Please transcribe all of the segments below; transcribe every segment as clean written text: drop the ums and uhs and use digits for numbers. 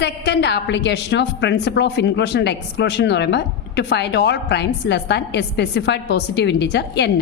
Second application of principle of inclusion and exclusion എന്ന് പറയുമ്പോൾ to find all primes less than a specified positive integer n.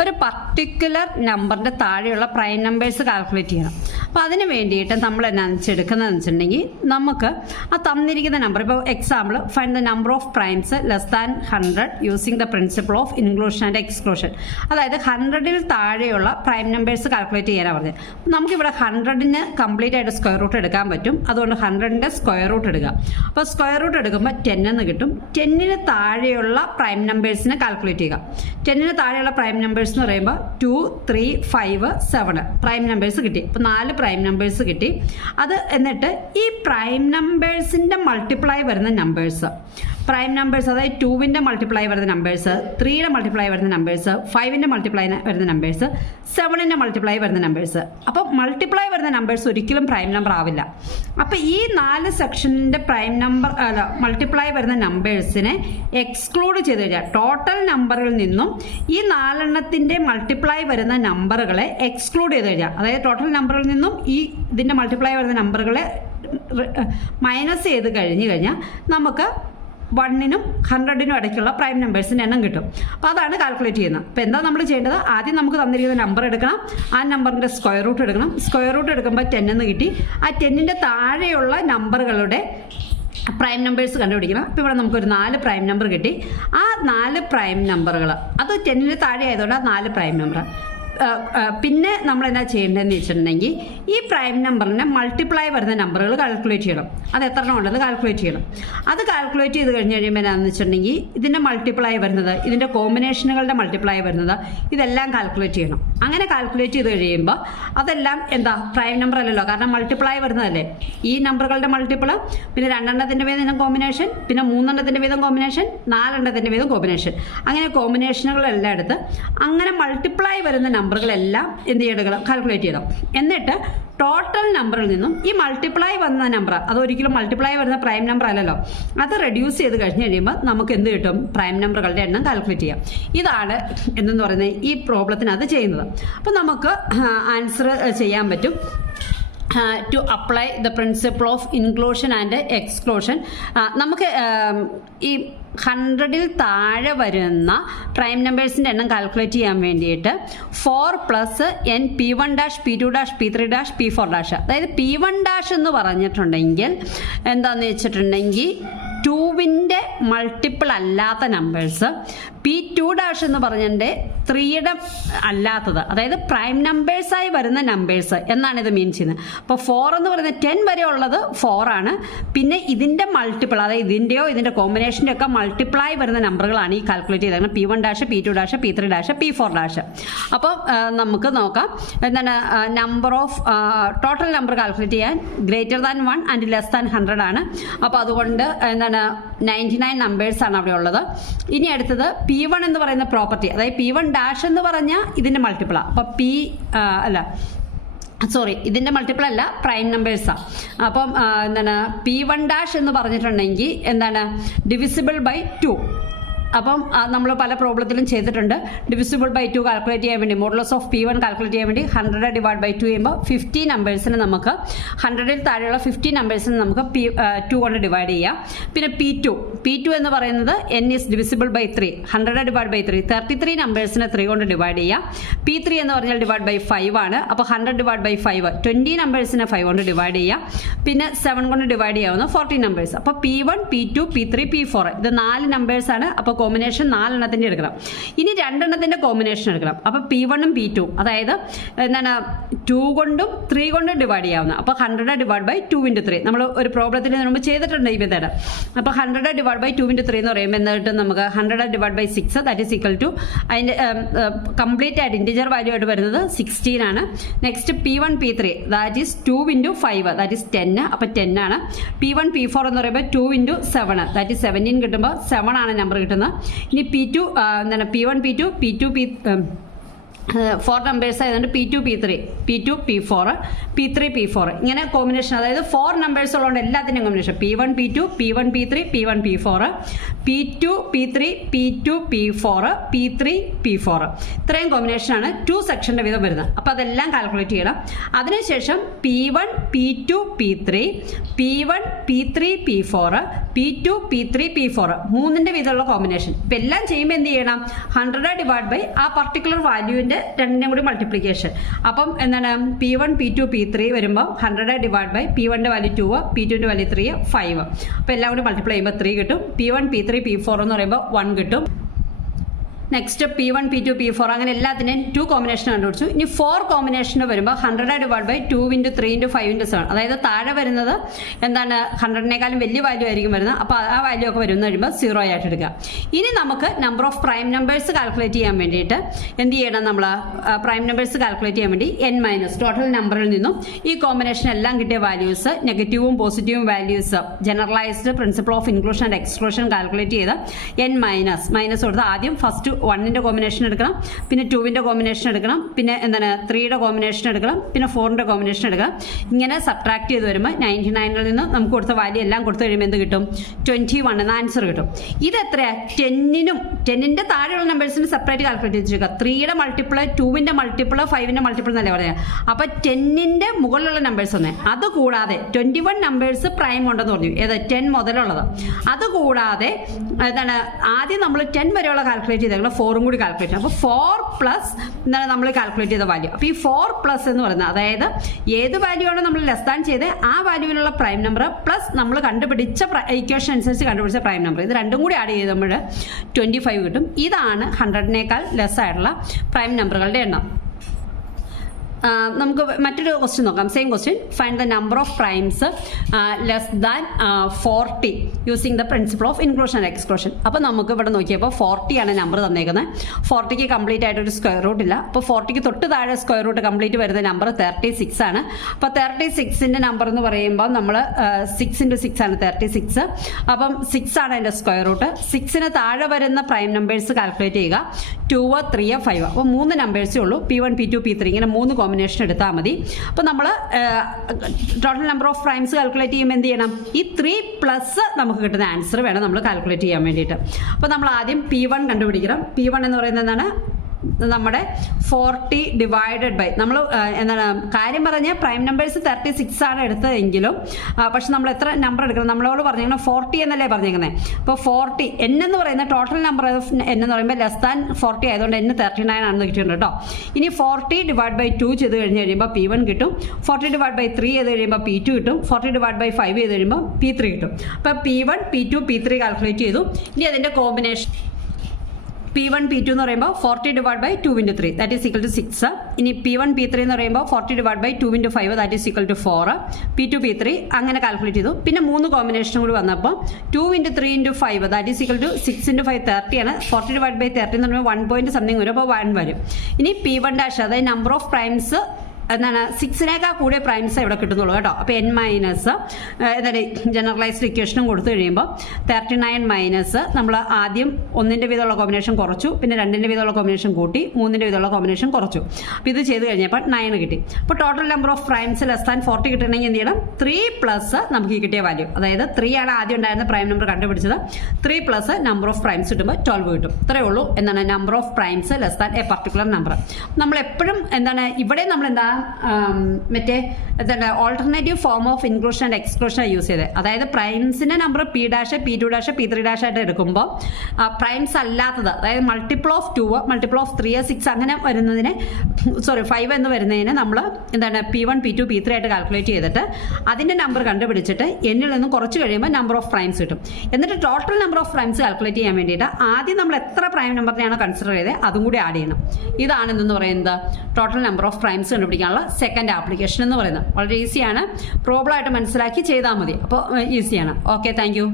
ഒരു particular നമ്പറിൻ്റെ താഴെയുള്ള prime numbers calculate ചെയ്യണം. അപ്പോൾ അതിന് വേണ്ടിയിട്ട് നമ്മൾ എന്നാന്ന് വെച്ചെടുക്കുന്നതെന്ന് വെച്ചിട്ടുണ്ടെങ്കിൽ നമുക്ക് ആ തന്നിരിക്കുന്ന നമ്പർ, ഇപ്പോൾ example find the number of primes less than 100 using the principle of inclusion and exclusion. അതായത് 100ൽ താഴെയുള്ള പ്രൈം നമ്പേഴ്സ് കാൽക്കുലേറ്റ് ചെയ്യാനാണ് പറഞ്ഞത്. നമുക്കിവിടെ 100ന് കംപ്ലീറ്റ് ആയിട്ട് സ്ക്വയർ റൂട്ട് എടുക്കാൻ പറ്റും. അതുകൊണ്ട് 100ന്റെ സ്ക്വയർ റൂട്ട് എടുക്കുക. അപ്പോൾ സ്ക്വയർ റൂട്ട് എടുക്കുമ്പോൾ 10 എന്ന് കിട്ടും. 10ന് താഴെയുള്ള പ്രൈം നമ്പേഴ്സിനെ കാൽക്കുലേറ്റ് ചെയ്യുക. 10ന് താഴെയുള്ള പ്രൈം നമ്പേഴ്സ് എന്ന് പറയുമ്പോൾ 2, 3, 5, 7 പ്രൈം നമ്പേഴ്സ് കിട്ടി. ഇപ്പോൾ 4 പ്രൈം നമ്പേഴ്സ് കിട്ടി. അത് എന്നിട്ട് ഈ പ്രൈം നമ്പേഴ്സിൻ്റെ മൾട്ടിപ്ലൈ വരുന്ന നമ്പേഴ്സ്, പ്രൈം നമ്പേഴ്സ് അതായത് 2ന്റെ മൾട്ടിപ്ലൈ വരുന്ന നമ്പേഴ്സ്, 3യുടെ മൾട്ടിപ്ലൈ വരുന്ന നമ്പേഴ്സ്, 5ന്റെ മൾട്ടിപ്ലൈ വരുന്ന നമ്പേഴ്സ്, 7ന്റെ മൾട്ടിപ്ലൈ വരുന്ന നമ്പേഴ്സ്. അപ്പോൾ മൾട്ടിപ്ലൈ വരുന്ന നമ്പേഴ്സ് ഒരിക്കലും പ്രൈം നമ്പർ ആവില്ല. അപ്പോൾ ഈ 4 സെക്ഷനിൻ്റെ പ്രൈം നമ്പർ അല്ല മൾട്ടിപ്ലൈ വരുന്ന നമ്പേഴ്സിനെ എക്സ്ക്ലൂഡ് ചെയ്ത് കഴിഞ്ഞാൽ ടോട്ടൽ നമ്പറിൽ നിന്നും ഈ 4 എണ്ണത്തിൻ്റെ മൾട്ടിപ്ലൈ വരുന്ന നമ്പറുകളെ എക്സ്ക്ലൂഡ് ചെയ്ത് കഴിഞ്ഞാൽ, അതായത് ടോട്ടൽ നമ്പറിൽ നിന്നും ഈ ഇതിൻ്റെ മൾട്ടിപ്ലൈ വരുന്ന നമ്പറുകളെ മൈനസ് ചെയ്ത് കഴിഞ്ഞാൽ നമുക്ക് 1നും 100നും ഇടയ്ക്കുള്ള പ്രൈം നമ്പേഴ്സിൻ്റെ എണ്ണം കിട്ടും. അപ്പോൾ അതാണ് കാൽക്കുലേറ്റ് ചെയ്യുന്നത്. അപ്പോൾ എന്താ നമ്മൾ ചെയ്യേണ്ടത്? ആദ്യം നമുക്ക് തന്നിരിക്കുന്ന നമ്പർ എടുക്കണം. ആ നമ്പറിൻ്റെ സ്ക്വയർ റൂട്ട് എടുക്കണം. സ്ക്വയർ റൂട്ട് എടുക്കുമ്പോൾ 10 എന്ന് കിട്ടി. ആ 10ന്റെ താഴെയുള്ള നമ്പറുകളുടെ പ്രൈം നമ്പേഴ്സ് കണ്ടുപിടിക്കണം. അപ്പോൾ ഇവിടെ നമുക്കൊരു 4 പ്രൈം നമ്പർ കിട്ടി. ആ 4 പ്രൈം നമ്പറുകൾ അത് 10ന് താഴെ ആയതുകൊണ്ട് ആ 4 പ്രൈം നമ്പർ. പിന്നെ നമ്മൾ എന്താ ചെയ്യേണ്ടതെന്ന് വെച്ചിട്ടുണ്ടെങ്കിൽ ഈ പ്രൈം നമ്പറിനെ മൾട്ടിപ്ലൈ വരുന്ന നമ്പറുകൾ കാൽക്കുലേറ്റ് ചെയ്യണം. അത് എത്ര എണ്ണം ഉണ്ടെന്ന് കാൽക്കുലേറ്റ് ചെയ്യണം. അത് കാൽക്കുലേറ്റ് ചെയ്ത് കഴിഞ്ഞ് കഴിയുമ്പോൾ എന്താണെന്ന് വെച്ചിട്ടുണ്ടെങ്കിൽ ഇതിൻ്റെ മൾട്ടിപ്ലൈ വരുന്നത്, ഇതിൻ്റെ കോമ്പിനേഷനുകളുടെ മൾട്ടിപ്ലൈ വരുന്നത്, ഇതെല്ലാം കാൽക്കുലേറ്റ് ചെയ്യണം. അങ്ങനെ കാൽക്കുലേറ്റ് ചെയ്ത് കഴിയുമ്പോൾ അതെല്ലാം എന്താ പ്രൈം നമ്പർ അല്ലല്ലോ, കാരണം മൾട്ടിപ്ലൈ വരുന്നതല്ലേ. ഈ നമ്പറുകളുടെ മൾട്ടിപ്പിൾ, പിന്നെ 2 എണ്ണത്തിൻ്റെ വീതം കോമ്പിനേഷൻ, പിന്നെ 3 എണ്ണത്തിൻ്റെ വീതം കോമ്പിനേഷൻ, 4 എണ്ണത്തിൻ്റെ വീതം കോമ്പിനേഷൻ, അങ്ങനെ കോമ്പിനേഷനുകളെല്ലാം എടുത്ത് അങ്ങനെ മൾട്ടിപ്ലൈ വരുന്ന നമ്പറുകളെല്ലാം എന്ത് ചെയ്യണം? കാൽക്കുലേറ്റ് ചെയ്യണം. എന്നിട്ട് ടോട്ടൽ നമ്പറിൽ നിന്നും ഈ മൾട്ടിപ്ലൈ വന്ന നമ്പർ, അതൊരിക്കലും മൾട്ടിപ്ലൈ വരുന്ന പ്രൈം നമ്പർ അല്ലല്ലോ, അത് റെഡ്യൂസ് ചെയ്ത് കഴിഞ്ഞ് കഴിയുമ്പോൾ നമുക്ക് എന്ത് കിട്ടും? പ്രൈം നമ്പറുകളുടെ എണ്ണം കാൽക്കുലേറ്റ് ചെയ്യാം. ഇതാണ് എന്തെന്ന് പറയുന്നത് ഈ പ്രോബ്ലത്തിന് അത് ചെയ്യുന്നത്. അപ്പോൾ നമുക്ക് ആൻസർ ചെയ്യാൻ പറ്റും. To apply the principle of inclusion and exclusion, നമുക്ക് ഈ 100ൽ താഴെ വരുന്ന പ്രൈം നമ്പേഴ്സിൻ്റെ എണ്ണം കാൽക്കുലേറ്റ് ചെയ്യാൻ വേണ്ടിയിട്ട് 4 + n p1 p2 p3 p4, അതായത് p1 എന്ന് പറഞ്ഞിട്ടുണ്ടെങ്കിൽ എന്താണെന്ന് വെച്ചിട്ടുണ്ടെങ്കിൽ 2ന്റെ മൾട്ടിപ്പിൾ അല്ലാത്ത നമ്പേഴ്സ്, p2 എന്ന് പറഞ്ഞിട്ട് 3യുടെ അല്ലാത്തത്, അതായത് പ്രൈം നമ്പേഴ്സായി വരുന്ന നമ്പേഴ്സ് എന്നാണ് ഇത് മീൻ ചെയ്യുന്നത്. അപ്പോൾ 4 എന്ന് പറയുന്നത് 10 വരെ ഉള്ളത് 4 ആണ്. പിന്നെ ഇതിൻ്റെ മൾട്ടിപ്പിൾ, അതായത് ഇതിൻ്റെയോ ഇതിൻ്റെ കോമ്പിനേഷൻ്റെ ഒക്കെ മൾട്ടിപ്ലൈ വരുന്ന നമ്പറുകളാണ് ഈ കാൽക്കുലേറ്റ് ചെയ്തത്. p1 p2 p3 p4. അപ്പോൾ നമുക്ക് നോക്കാം എന്താണ് number of total number calculate ചെയ്യാൻ greater than 1 and less than 100 ആണ്. അപ്പോൾ അതുകൊണ്ട് എന്താണ് 99 നമ്പേഴ്സാണ് അവിടെ ഉള്ളത്. ഇനി അടുത്തത് p1 എന്ന് പറയുന്ന പ്രോപ്പർട്ടി, അതായത് p1 എന്ന് പറഞ്ഞാൽ ഇതിൻ്റെ മൾട്ടിപ്പിളാണ്. അപ്പോൾ ഇതിൻ്റെ മൾട്ടിപ്പിൾ അല്ല, പ്രൈം നമ്പേഴ്സാണ്. അപ്പം എന്താണ് p1 എന്ന് പറഞ്ഞിട്ടുണ്ടെങ്കിൽ എന്താണ് ഡിവിസിബിൾ ബൈ 2. അപ്പം നമ്മൾ പല പ്രോബ്ലത്തിലും ചെയ്തിട്ടുണ്ട്. ഡിവിസിബിൾ ബൈ 2 കാൽക്കുലേറ്റ് ചെയ്യാൻ വേണ്ടി, മോഡുലസ് ഓഫ് p1 കാൽക്കുലേറ്റ് ചെയ്യാൻ വേണ്ടി 100 ഡിവൈഡ് ബൈ 2 ചെയ്യുമ്പോൾ 50 നമ്പേഴ്സിന് നമുക്ക് 100ൽ താഴെയുള്ള 50 നമ്പേഴ്സിന് നമുക്ക് 2 കൊണ്ട് ഡിവൈഡ് ചെയ്യാം. പിന്നെ p2 എന്ന് പറയുന്നത് n is divisible by 3, 100 divide by 3 33 നമ്പേഴ്സിനെ 3 കൊണ്ട് ഡിവൈഡ് ചെയ്യാം. p3 എന്ന് പറഞ്ഞാൽ ഡിവൈഡ് ബൈ 5 ആണ്. അപ്പോൾ 100 ഡിവൈഡ് ബൈ 5 20 നമ്പേഴ്സിനെ 5 കൊണ്ട് ഡിവൈഡ് ചെയ്യാം. പിന്നെ 7 കൊണ്ട് ഡിവൈഡ് ചെയ്യാവുന്ന 14 നമ്പേഴ്സ്. അപ്പോൾ p1 p2 p3 p4 ഇത് 4 നമ്പേഴ്സാണ്. അപ്പോൾ കോമ്പിനേഷൻ 4 എണ്ണത്തിൻ്റെ എടുക്കണം. ഇനി 2 എണ്ണത്തിൻ്റെ കോമ്പിനേഷൻ എടുക്കണം. അപ്പോൾ p1 ഉം p2 അതായത് എന്താണ് 2 കൊണ്ടും 3 കൊണ്ടും ഡിവൈഡ് ചെയ്യാവുന്ന. അപ്പോൾ 100 ഡിവൈഡ് ബൈ 2 × 3 നമ്മൾ ഒരു പ്രോബ്ലത്തിന് മുമ്പ് ചെയ്തിട്ടുണ്ട് ഈ മെത്തേഡ്. അപ്പോൾ 100 ഡിവൈഡ് ബൈ 2 × 3 എന്ന് പറയുമ്പോൾ എന്നിട്ട് നമുക്ക് 100 divide by 6 that is equal to അതിൻ്റെ കംപ്ലീറ്റ് ആയിട്ട് ഇൻറ്റിജർ വാല്യൂ ആയിട്ട് വരുന്നത് 16 ആണ്. Next p1 p3 that is 2 × 5 that is 10. അപ്പോൾ 10 ആണ്. p1 p4 എന്ന് പറയുമ്പോൾ 2 × 7 ദാറ്റ് ഈസ് 17 കിട്ടുമ്പോൾ 7 ആണ് നമ്പർ കിട്ടുന്നത്. ഇനി p2 എന്താണ് p1 p2 p2 4 നമ്പേഴ്സ് ആയതുകൊണ്ട് P2 P3 P2 P4 P3 P4 ഇങ്ങനെ കോമ്പിനേഷൻ, അതായത് 4 നമ്പേഴ്സ് ഉള്ളതുകൊണ്ട് എല്ലാത്തിൻ്റെയും combination P1 P2 P1 P3 P1 P4 P2 P3 P2 P4 P3 P4 ഇത്രയും കോമ്പിനേഷനാണ് 2 സെക്ഷൻ്റെ വീതം വരുന്നത്. അപ്പോൾ അതെല്ലാം കാൽക്കുലേറ്റ് ചെയ്യണം. അതിനുശേഷം P1 P2 P3 P1 P3 P4 P2 P3 P4 മൂന്നിൻ്റെ വീതമുള്ള കോമ്പിനേഷൻ. ഇപ്പം എല്ലാം ചെയ്യുമ്പോൾ എന്ത് ചെയ്യണം? 100 ഡിവൈഡ് ബൈ ആ പർട്ടിക്കുലർ വാല്യൂവിൻ്റെ രണ്ടിൻ്റെയും കൂടി മൾട്ടിപ്ലിക്കേഷൻ. അപ്പം എന്താണ് P1 P2 P3 വരുമ്പോൾ 100 ഡിവൈഡ് ബൈ P1ൻ്റെ വാല്യൂ 2 P2ൻ്റെ വാല്യൂ 3 5. അപ്പോൾ എല്ലാം കൂടി മൾട്ടിപ്ലൈ ചെയ്യുമ്പോൾ 3 കിട്ടും. P1 P3 P4 എന്ന് പറയുമ്പോൾ 1 കിട്ടും. നെക്സ്റ്റ് P1 P2 P4 അങ്ങനെ എല്ലാത്തിൻ്റെയും 2 കോമ്പിനേഷൻ കണ്ടുപിടിച്ചു. ഇനി 4 കോമ്പിനേഷൻ വരുമ്പോൾ 100 ഡിവൈഡ് ബൈ 2 × 3 × 5 × 7, അതായത് താഴെ വരുന്നത് എന്താണ് 100-നേക്കാളും വലിയ വാല്യൂ ആയിരിക്കും വരുന്നത്. അപ്പോൾ ആ വാല്യൂ ഒക്കെ വരുന്ന കഴിയുമ്പോൾ 0 ആയിട്ട് എടുക്കുക. ഇനി നമുക്ക് number of prime numbers calculate ചെയ്യാൻ വേണ്ടിയിട്ട് എന്ത് ചെയ്യണം? നമ്മൾ പ്രൈം നമ്പേഴ്സ് കാൽക്കുലേറ്റ് ചെയ്യാൻ വേണ്ടി n- ടോട്ടൽ നമ്പറിൽ നിന്നും ഈ കോമ്പിനേഷൻ എല്ലാം കിട്ടിയ വാല്യൂസ്, നെഗറ്റീവും പോസിറ്റീവും values, generalised principle of inclusion and exclusion calculate ചെയ്ത് n- കൊടുത്ത് ആദ്യം ഫസ്റ്റ് 1ൻ്റെ കോമ്പിനേഷൻ എടുക്കണം, പിന്നെ 2ൻ്റെ കോമ്പിനേഷൻ എടുക്കണം, പിന്നെ എന്താണ് 3യുടെ കോമ്പിനേഷൻ എടുക്കണം, പിന്നെ 4ൻ്റെ കോമ്പിനേഷൻ എടുക്കണം. ഇങ്ങനെ സബ്ട്രാക്ട് ചെയ്ത് വരുമ്പോൾ 99ൽ നിന്ന് നമുക്ക് കൊടുത്ത വാല്യൂ എല്ലാം കൊടുത്തു കഴിയുമ്പോൾ എന്ത് കിട്ടും? 21 എന്ന ആൻസർ കിട്ടും. ഇത് എത്രയാണ്? 10ൻ്റെ താഴെയുള്ള നമ്പേഴ്സിന് സെപ്പറേറ്റ് കാൽക്കുലേറ്റ് ചെയ്തിരിക്കുക. 3യുടെ മൾട്ടിപ്പിൾ, 2ൻ്റെ മൾട്ടിപ്പിൾ, 5ൻ്റെ മൾട്ടിപ്പിൾ എന്നല്ലേ പറയാം. അപ്പോൾ 10ൻ്റെ മുകളിലുള്ള നമ്പേഴ്സ് ഒന്ന്, അതുകൂടാതെ 21 നമ്പേഴ്സ് പ്രൈം ഉണ്ടെന്ന് പറഞ്ഞു. ഏത്? 10 മുതലുള്ളത്. അതുകൂടാതെ എന്താണ് ആദ്യം നമ്മൾ 10 വരെയുള്ള കാൽക്കുലേറ്റ് ചെയ്തേക്കണം, 4 കൂടി കാൽക്കുലേറ്റ് ചെയ്യണം. അപ്പോൾ 4 പ്ലസ് എന്താണ് നമ്മൾ കാൽക്കുലേറ്റ് ചെയ്ത വാല്യൂ. അപ്പോൾ ഈ 4 പ്ലസ് എന്ന് പറയുന്നത്, അതായത് ഏത് വാല്യൂ ആണോ നമ്മൾ ലെസ് ദാൻ ചെയ്ത് ആ വാല്യൂവിലുള്ള പ്രൈം നമ്പർ പ്ലസ് നമ്മൾ കണ്ടുപിടിച്ച ഇക്വേഷൻ അനുസരിച്ച് കണ്ടുപിടിച്ച പ്രൈം നമ്പർ, ഇത് രണ്ടും കൂടി ആഡ് ചെയ്യുമ്പോൾ 25 കിട്ടും. ഇതാണ് 100-നേക്കാൾ ലെസ് ആയിട്ടുള്ള പ്രൈം നമ്പറുകളുടെ എണ്ണം. നമുക്ക് മറ്റൊരു ക്വസ്റ്റ്യൻ നോക്കാം. Same question. Find the number of primes less than 40 using the principle of inclusion and exclusion. അപ്പോൾ നമുക്ക് ഇവിടെ നോക്കിയപ്പോൾ 40 ആണ് നമ്പർ തന്നേക്കുന്നത്. 40ക്ക് കംപ്ലീറ്റ് ആയിട്ടൊരു സ്ക്വയർ റൂട്ട് ഇല്ല. അപ്പോൾ 40ക്ക് തൊട്ട് താഴെ സ്ക്വയർ റൂട്ട് കംപ്ലീറ്റ് വരുന്ന നമ്പർ 36 ആണ്. അപ്പോൾ 36ൻ്റെ നമ്പർ എന്ന് പറയുമ്പോൾ നമ്മൾ 6 × 6 ആണ് 36. അപ്പം 6 ആണ് അതിൻ്റെ സ്ക്വയർ റൂട്ട്. 6ന് താഴെ വരുന്ന പ്രൈം നമ്പേഴ്സ് കാൽക്കുലേറ്റ് ചെയ്യുക. 2 3 5. അപ്പോൾ 3 നമ്പേഴ്സേ ഉള്ളൂ. P1 P2 P3 ഇങ്ങനെ 3 കോമ്പിനേഷൻ എടുത്താൽ മതി. അപ്പോൾ നമ്മൾ total number of primes calculate ചെയ്യുമ്പോൾ എന്ത് ചെയ്യണം? ഈ 3 പ്ലസ് നമുക്ക് കിട്ടുന്ന ആൻസർ വേണം നമ്മൾ കാൽക്കുലേറ്റ് ചെയ്യാൻ വേണ്ടിയിട്ട്. അപ്പോൾ നമ്മൾ ആദ്യം P1 കണ്ടുപിടിക്കണം. P1 എന്ന് പറയുന്നത് എന്താണ്? നമ്മുടെ 40 ഡിവൈഡഡ് ബൈ, നമ്മൾ എന്താണ് കാര്യം പറഞ്ഞാൽ പ്രൈം നമ്പേഴ്സ് 36 ആണ് എടുത്തതെങ്കിലും പക്ഷെ നമ്മൾ എത്ര നമ്പർ എടുക്കണം? നമ്മളോട് പറഞ്ഞേക്കണം 40 എന്നല്ലേ പറഞ്ഞേക്കുന്നത്. അപ്പോൾ 40 n എന്ന് പറയുന്ന ടോട്ടൽ നമ്പർ ഓഫ് n എന്ന് പറയുമ്പോൾ ലെസ് ദാൻ 40 ആയതുകൊണ്ട് n 39 ആണെന്ന് കിട്ടിയിട്ടുണ്ട് കേട്ടോ. ഇനി 40 ഡിവൈഡ് ബൈ 2 ചെയ്ത് കഴിഞ്ഞ് കഴിയുമ്പോൾ P1 കിട്ടും. 40 ഡിവൈഡ് ബൈ 3 ചെയ്ത് കഴിയുമ്പോൾ P2 കിട്ടും. 40 ഡിവൈഡ് ബൈ 5 ചെയ്ത് കഴിയുമ്പോൾ P3 കിട്ടും. അപ്പോൾ P1 P2 P3 കാൽക്കുലേറ്റ് ചെയ്തു. ഇനി അതിൻ്റെ കോമ്പിനേഷൻ P1 P2 എന്ന് പറയുമ്പോൾ 40 divide by 2 × 3 that is equal to 6. ഇനി P1 P3 എന്ന് പറയുമ്പോൾ 40 divide by 2 × 5 that is equal to 4. P2 P3 അങ്ങനെ കാൽക്കുലേറ്റ് ചെയ്തു. പിന്നെ 3 കോമ്പിനേഷനും കൂടി വന്നപ്പോൾ 2 × 3 × 5 ദാറ്റ് ഈസ് ഈക്വൽ ടു 6 × 5 30 ആണ്. 40 ഡിവൈഡ് ബൈ 30 എന്ന് പറയുമ്പോൾ 1 പോയിന്റ് സംതിങ് വരും. അപ്പോൾ 1 വരും. ഇനി P1 ഡാഷ്, അതായത് നമ്പർ ഓഫ് പ്രൈംസ് എന്താണ് 6-നേക്കാൾ കൂടിയ പ്രൈംസ് ഇവിടെ കിട്ടുന്നുള്ളൂ കേട്ടോ. അപ്പോൾ n- എന്താണ് ജനറലൈസ്ഡ് ഇക്വേഷനും കൊടുത്തു കഴിയുമ്പോൾ 39 മൈനസ് നമ്മൾ ആദ്യം 1ൻ്റെ വീതമുള്ള കോമ്പിനേഷൻ കുറച്ചു, പിന്നെ 2ൻ്റെ വീതമുള്ള കോമ്പിനേഷൻ കൂട്ടി, 3ൻ്റെ വീതമുള്ള കോമ്പിനേഷൻ കുറച്ചു. അപ്പോൾ ഇത് ചെയ്ത് കഴിഞ്ഞപ്പോൾ 9 കിട്ടി. അപ്പോൾ total number of primes less than 40 കിട്ടണമെങ്കിൽ എന്ത് ചെയ്യണം? 3 പ്ലസ് നമുക്ക് ഈ കിട്ടിയ വാല്യൂ, അതായത് 3 ആണ് ആദ്യം ഉണ്ടായിരുന്ന പ്രൈം നമ്പർ കണ്ടുപിടിച്ചത്. 3 പ്ലസ് നമ്പർ ഓഫ് പ്രൈംസ് കിട്ടുമ്പോൾ 12 കിട്ടും. ഇത്രയേ ഉള്ളൂ എന്താണ് number of primes less than A particular number. നമ്മൾ എപ്പോഴും എന്താണ് ഇവിടെ നമ്മൾ എന്താ മറ്റേ എന്താണ് alternative form of inclusion and exclusion use ചെയ്തത്. അതായത് പ്രൈംസിന്റെ നമ്പർ P', P2', P3' ആയിട്ട് എടുക്കുമ്പോൾ പ്രൈംസ് അല്ലാത്തത്, അതായത് മൾട്ടിപ്പിൾ ഓഫ് 2, മൾട്ടിപ്പിൾ ഓഫ് 3, 6 അങ്ങനെ വരുന്നതിനെ 5 എന്ന് വരുന്നതിന് നമ്മൾ എന്താണ് P1 P2 P3 ആയിട്ട് കാൽക്കുലേറ്റ് ചെയ്തിട്ട് അതിന്റെ നമ്പർ കണ്ടുപിടിച്ചിട്ട് എന്നിൽ നിന്നും കുറച്ച് കഴിയുമ്പോൾ നമ്പർ ഓഫ് പ്രൈംസ് കിട്ടും. എന്നിട്ട് total number of primes calculate ചെയ്യാൻ വേണ്ടിയിട്ട് ആദ്യം നമ്മൾ എത്ര പ്രൈം നമ്പറിനെയാണ് കൺസിഡർ ചെയ്തത് അതും കൂടി ആഡ് ചെയ്യണം. ഇതാണ് എന്തെന്ന് പറയുന്നത് ടോട്ടൽ നമ്പർ ഓഫ് പ്രൈംസ് കണ്ടുപിടിക്കാനുള്ള സെക്കൻഡ് ആപ്ലിക്കേഷൻ എന്ന് പറയുന്നത്. വളരെ ഈസിയാണ്, പ്രോബ്ലം ആയിട്ട് മനസ്സിലാക്കി ചെയ്താൽ മതി. അപ്പോൾ ഈസിയാണ്. Okay, thank you.